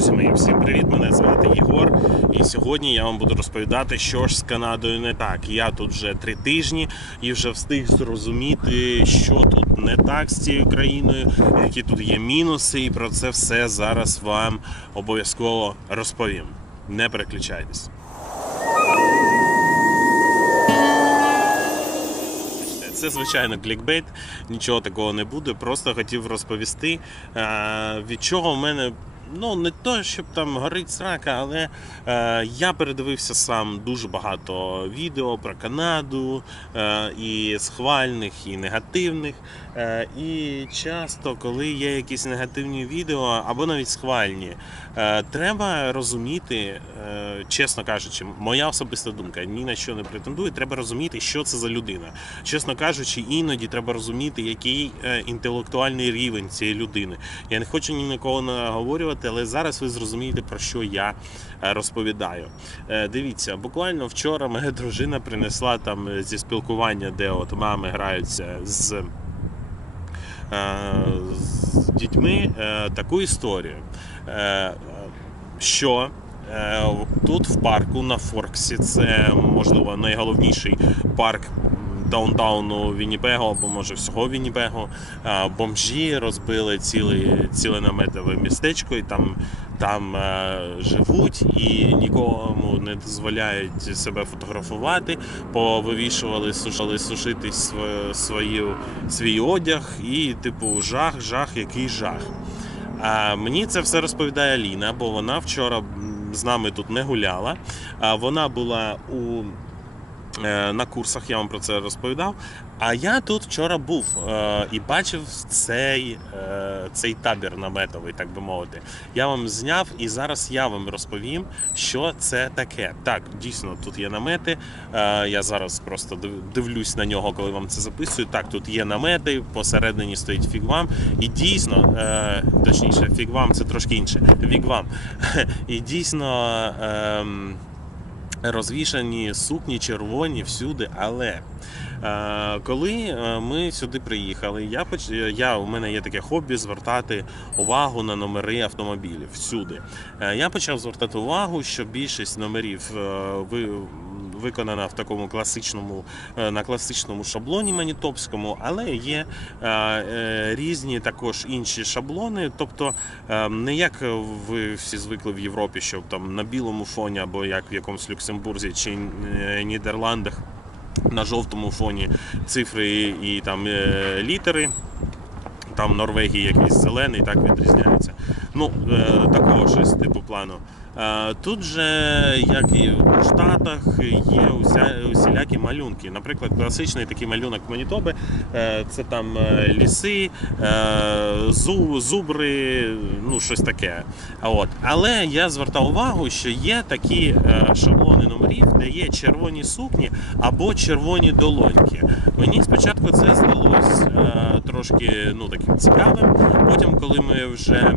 Друзі всім привіт! Мене звати Єгор. І сьогодні я вам буду розповідати, що ж з Канадою не так. Я тут вже три тижні і вже встиг зрозуміти, що тут не так з цією країною, які тут є мінуси, і про це все зараз вам обов'язково розповім. Не переключайтесь. Це звичайно клікбейт, нічого такого не буде. Просто хотів розповісти, е, від чого в мене. Ну, не то, щоб там горить срака, але е, я передивився сам дуже багато відео про Канаду, е, і схвальних, і негативних. Е, і часто, коли є якісь негативні відео або навіть схвальні, треба розуміти, е, чесно кажучи, моя особиста думка, ні на що не претендую, треба розуміти, що це за людина. Чесно кажучи, іноді треба розуміти, який е, інтелектуальний рівень цієї людини. Я не хочу ні на кого наговорювати, але зараз ви зрозумієте, про що я е, розповідаю. Е, Дивіться, буквально вчора моя дружина принесла там е, зі спілкування, де от мами граються з. Е, З дітьми е, таку історію, е, що тут в парку на Форксі, це можливо найголовніший парк даунтауну Вінніпегу або може всього Вінніпегу. Е, Бомжі розбили ціле, ціле наметове містечко, і там, там е, живуть і нікому не дозволяють себе фотографувати. Повивішували, сушили сушити свою, свій одяг, і типу жах, жах, який жах. А мені це все розповідає Ліна, бо вона вчора з нами тут не гуляла. Вона була у, на курсах, я вам про це розповідав. А я тут вчора був е, і бачив цей, е, цей табір наметовий, так би мовити. Я вам зняв і зараз я вам розповім, що це таке. Так, дійсно, тут є намети. Е, я зараз просто дивлюсь на нього, коли вам це записую. Так, тут є намети, посередині стоїть фігвам. І дійсно, е, точніше, фігвам це трошки інше. Вігвам. І дійсно. Розвішані сукні червоні всюди, але. е, Коли е, ми сюди приїхали, я поч... я у мене є таке хобі звертати увагу на номери автомобілів всюди. Е, Я почав звертати увагу, що більшість номерів е, ви виконана в такому класичному е, на класичному шаблоні манітопському, але є е, е, різні також інші шаблони. Тобто не як ви всі звикли в Європі, що там на білому фоні або як в якомусь Люксембурзі чи Нідерландах на жовтому фоні цифри і, там літери. Там Норвегії якийсь зелений, так відрізняється. Ну, такого щось типу плану. Е, Тут же, як і в Штатах, є уся, усілякі малюнки. Наприклад, класичний такий малюнок Манітоби е, це там е, ліси, зубри, ну щось таке. От. Але я звертав увагу, що є такі шаблони номерів, де є червоні сукні або червоні долоньки. Мені спочатку це здалось трошки ну, таким цікавим. Потім, коли ми вже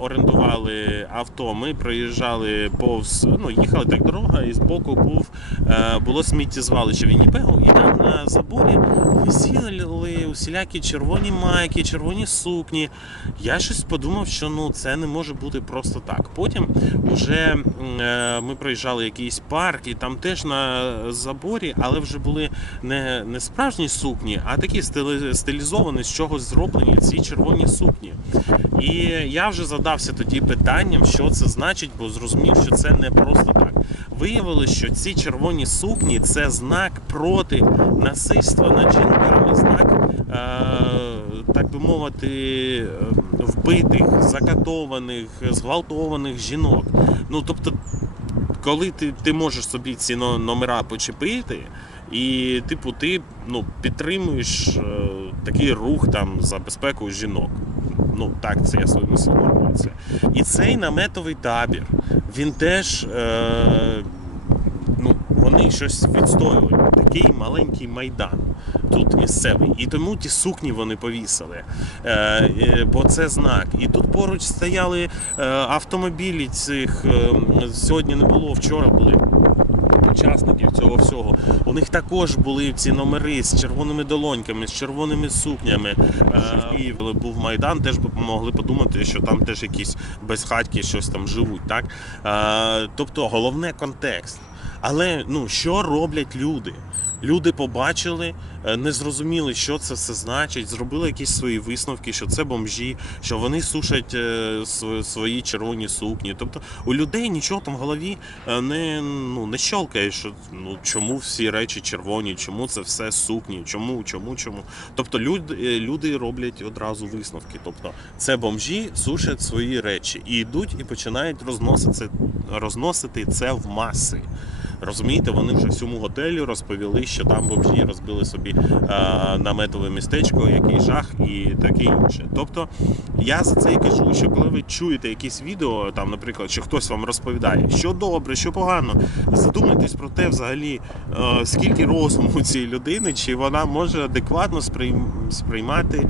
орендували авто, ми проїжджали повз, ну, їхали так дорога, і збоку був, е, було сміттєзвалище Вінніпегу, і там на заборі висіли усілякі червоні майки, червоні сукні. Я щось подумав, що ну, це не може бути просто так. Потім вже е, ми проїжджали якийсь парк, і там теж на заборі, але вже були не, не справжні сукні, а такі стилізовані, з чогось зроблені ці червоні сукні. І я вже задався тоді питанням, що це значить, бо зрозумів, що це не просто так. Виявилося, що ці червоні сукні це знак проти насильства над жінками, знак, е, так би мовити, е, вбитих, закатованих, зґвалтованих жінок. Ну тобто, коли ти, ти можеш собі ці номера почепити, і типу ти ну, підтримуєш е, такий рух там за безпеку жінок. Ну так, це я своїми словами. Це. І цей наметовий табір, він теж. Е, ну, вони щось відстоювали. Такий маленький майдан тут місцевий. І тому ті сукні вони повісили. Е, е, бо це знак. І тут поруч стояли е, автомобілі цих. Е, сьогодні не було, вчора були. Учасників цього всього. У них також були ці номери з червоними долоньками, з червоними сукнями. Е, І коли був майдан, теж би могли подумати, що там теж якісь безхатьки щось там живуть. Так? Е, Тобто головне контекст. Але ну що роблять люди? Люди побачили, е, не зрозуміли, що це все значить, зробили якісь свої висновки, що це бомжі, що вони сушать е, свої червоні сукні. Тобто у людей нічого там в голові е, не, ну, не щолкає, що ну чому всі речі червоні, чому це все сукні, чому, чому, чому. Тобто люди, люди роблять одразу висновки. Тобто це бомжі сушать свої речі і йдуть і починають розносити, розносити це в маси. Розумієте, вони вже всьому готелю розповіли, що там бомжі розбили собі е, наметове містечко, який жах і таке інше. Тобто я за це і кажу, що коли ви чуєте якісь відео, там, наприклад, що хтось вам розповідає, що добре, що погано, задумайтесь про те, взагалі, е, скільки розуму цієї людини, чи вона може адекватно сприймати е,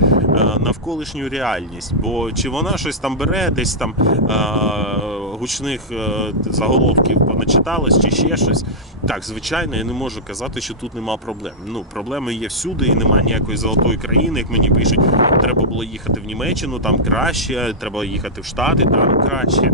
навколишню реальність, бо чи вона щось там бере, десь там е, гучних е, заголовків поначиталось чи ще щось. Так, звичайно, я не можу казати, що тут нема проблем. Ну, проблеми є всюди, і немає ніякої золотої країни, як мені пишуть. Треба було їхати в Німеччину, там краще, треба їхати в Штати, там краще.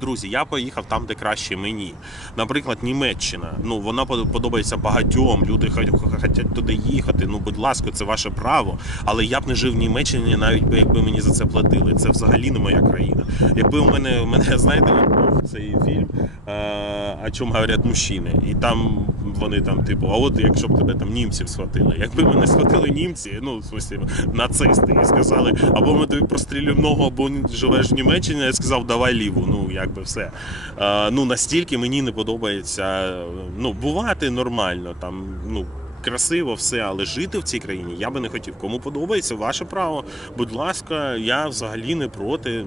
Друзі, я поїхав там, де краще мені. Наприклад, Німеччина. Ну вона подобається багатьом. Люди хочуть туди їхати. Ну, будь ласка, це ваше право. Але я б не жив в Німеччині, навіть би якби мені за це платили. Це взагалі не моя країна. Якби у мене у мене знаєте, був цей фільм е, о чому говорять мужчини, і там вони там, типу, а от якщо б тебе там німців схватили. Якби мене схватили німці, ну в смысле, нацисти, і сказали, або ми тобі прострілюємо ногу, або живеш в Німеччині, я сказав, давай ліву. Ну якби все. Ну настільки мені не подобається. Ну, бувати нормально там, ну. Красиво все, але жити в цій країні я би не хотів. Кому подобається, ваше право. Будь ласка, я взагалі не проти.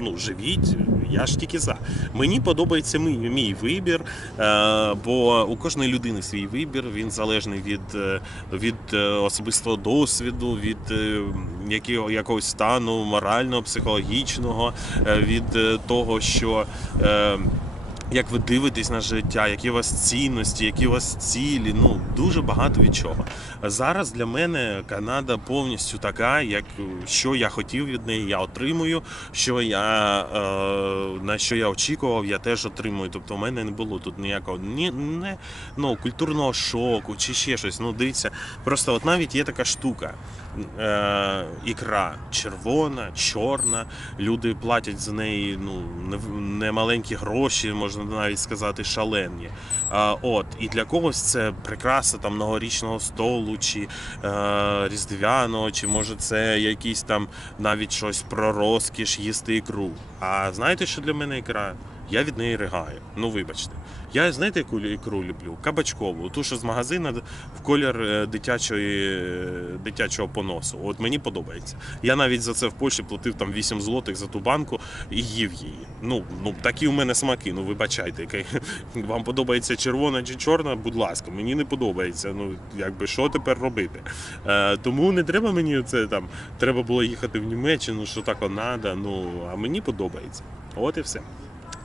Ну, живіть, я ж тільки за. Мені подобається мій, мій вибір, е, бо у кожної людини свій вибір, він залежний від, е, від е, особистого досвіду, від якого, якогось стану морального, психологічного, від того, що. Як ви дивитесь на життя, які у вас цінності, які у вас цілі. Ну дуже багато від чого. Зараз для мене Канада повністю така, як що я хотів від неї, я отримую. Що я е, на що я очікував, я теж отримую. Тобто, у мене не було тут ніякого ні не ну культурного шоку чи ще щось. Ну дивіться, просто от навіть є така штука. Е, ікра червона, чорна. Люди платять за неї ну не, не маленькі гроші, можна навіть сказати, шалені. От і для когось це прикраса там новорічного столу, чи е, різдвяного, чи може це якийсь там навіть щось про розкіш їсти ікру. А знаєте, що для мене ікра? Я від неї ригаю. Ну вибачте. Я знаєте, яку ікру люблю? Кабачкову, ту, що з магазина в колір е, дитячої, е, дитячого поносу. От мені подобається. Я навіть за це в Польщі платив там 8 злотих за ту банку і їв її. Ну, ну такі у мене смаки. Ну вибачайте, вам подобається червона чи чорна, будь ласка, мені не подобається. Ну якби що тепер робити? Е, тому не треба мені це там. Треба було їхати в Німеччину, що так надо. Ну а мені подобається. От і все.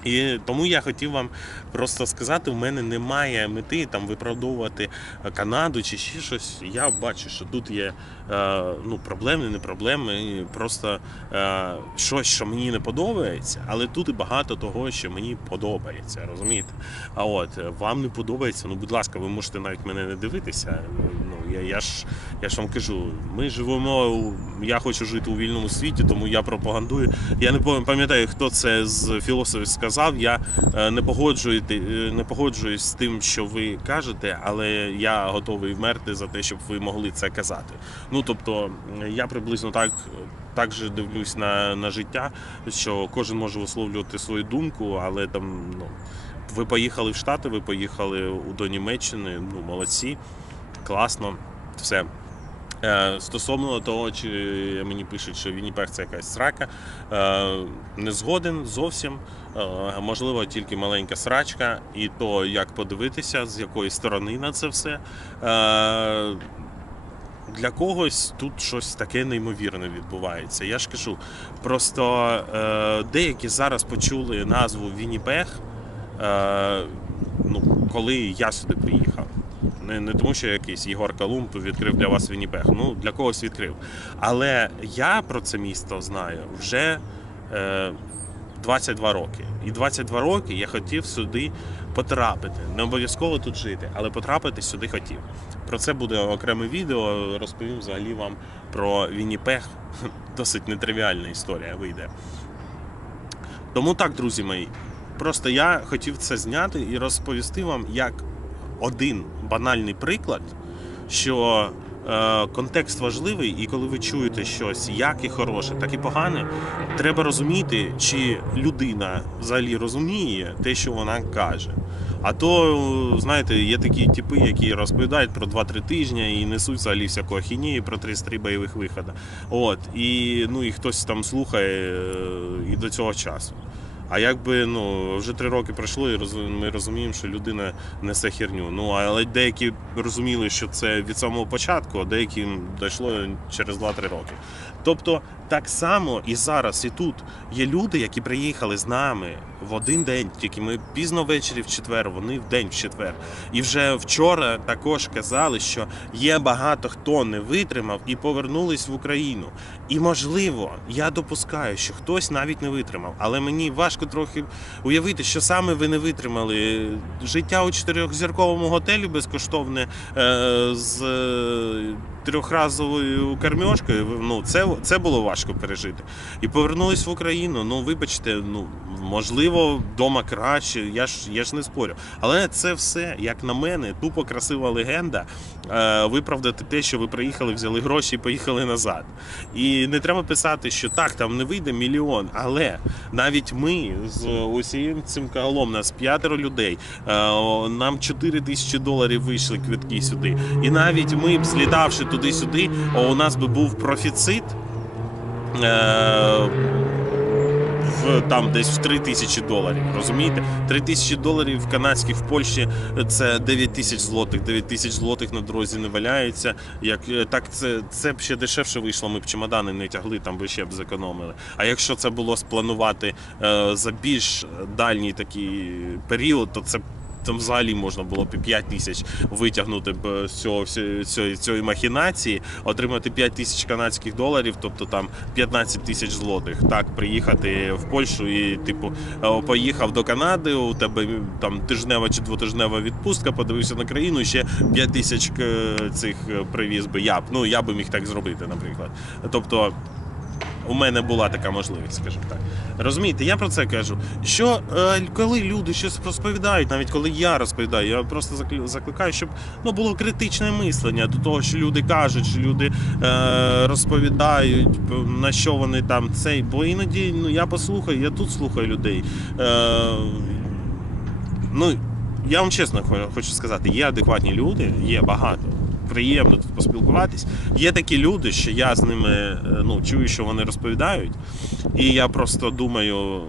І тому я хотів вам просто сказати: у мене немає мети там виправдовувати Канаду чи ще щось. Я бачу, що тут є е, ну, проблеми, не проблеми, просто е, щось, що мені не подобається, але тут і багато того, що мені подобається. Розумієте? А от вам не подобається, ну будь ласка, ви можете навіть мене не дивитися. Я, я ж я ж вам кажу, ми живемо. у- Я хочу жити у вільному світі, тому я пропагандую. Я не пам'ятаю, хто це з філософів сказав. Я е, не погоджуюсь, не погоджуюсь з тим, що ви кажете, але я готовий вмерти за те, щоб ви могли це казати. Ну тобто, я приблизно так. Так же дивлюсь на, на життя, що кожен може висловлювати свою думку, але там ну ви поїхали в Штати, ви поїхали до Німеччини. Ну молодці, класно, все. Е, Стосовно того, чи мені пишуть, що Вінніпех це якась срака, е, не згоден зовсім. Е, Можливо, тільки маленька срачка, і то як подивитися, з якої сторони на це все. Для когось тут щось таке неймовірне відбувається. Я ж кажу, просто деякі зараз почули назву Вінніпех. Е, ну, коли я сюди приїхав. Не, не тому, що якийсь Єгор Колумб відкрив для вас Вінніпех. Ну, для когось відкрив. Але я про це місто знаю вже е, 22 роки. І 22 роки я хотів сюди потрапити. Не обов'язково тут жити, але потрапити сюди хотів. Про це буде окреме відео. Розповім взагалі вам про Вінніпех. Досить нетривіальна історія вийде. Тому так, друзі мої. Просто я хотів це зняти і розповісти вам як один банальний приклад, що е, контекст важливий, і коли ви чуєте щось як і хороше, так і погане, треба розуміти, чи людина взагалі розуміє те, що вона каже. А то, знаєте, є такі типи, які розповідають про 2-3 тижні і несуть взагалі всяку ахінію про 33 бойових виходи. От, і, ну, і хтось там слухає е, і до цього часу. А якби ну вже три роки пройшло, і ми розуміємо, що людина несе херню. Ну але деякі розуміли, що це від самого початку, а деякі дійшло через 2-3 роки. Тобто, так само і зараз, і тут є люди, які приїхали з нами в один день, тільки ми пізно ввечері в четвер, вони в день в четвер. І вже вчора також казали, що є багато хто не витримав і повернулись в Україну. І можливо, я допускаю, що хтось навіть не витримав, але мені важко трохи уявити, що саме ви не витримали. Життя у чотирьохзірковому готелі безкоштовне е, з трьохразовою кормьошкою. ви- Ну це, це було важко пережити. І повернулись в Україну. Ну, вибачте, ну можливо, вдома краще. Я ж я ж не спорю. Але це все, як на мене, тупо красива легенда. Е, виправдати те, що ви приїхали, взяли гроші і поїхали назад. І не треба писати, що так, там не вийде мільйон. Але навіть ми з усім цим кагалом, нас п'ятеро людей, е, нам 4 тисячі доларів вийшли квитки сюди. І навіть ми б злітавши туди-сюди, о, у нас би був профіцит. Е, в там десь в 3 тисячі доларів. Розумієте? 3 тисячі доларів в канадських в Польщі це 9 тисяч злотих. 9 тисяч злотих на дорозі не валяється. Як е, так, це, це б ще дешевше вийшло. Ми б чемодани не тягли, там би ще б зекономили. А якщо це було спланувати е, за більш дальній такий період, то це. Там взагалі можна було б і 5 тисяч витягнути б з цього цієї, махінації, отримати 5 тисяч канадських доларів, тобто там 15 тисяч злотих. Так, приїхати в Польщу і, типу, е, поїхав до Канади, у тебе там тижнева чи двотижнева відпустка, подивився на країну, ще 5 тисяч е, цих е, привіз би я б. Ну, я би міг так зробити, наприклад. Тобто. У мене була така можливість, скажімо так. Розумієте, я про це кажу. Що е, коли люди щось розповідають, навіть коли я розповідаю, я просто закли- закликаю, щоб ну, було критичне мислення до того, що люди кажуть, що люди е, розповідають, на що вони там цей. Бо іноді ну, я послухаю, я тут слухаю людей. Е, ну, я вам чесно хочу сказати, є адекватні люди, є багато. Приємно тут поспілкуватись. Є такі люди, що я з ними е, ну, чую, що вони розповідають. І я просто думаю.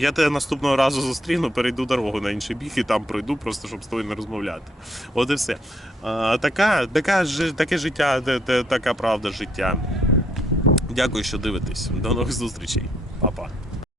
Я тебе наступного разу зустріну, перейду дорогу на інший біг і там пройду, просто щоб з тобою не розмовляти. От і все. А, така, така, таке життя, така правда життя. Дякую, що дивитесь. До нових зустрічей. Па-па.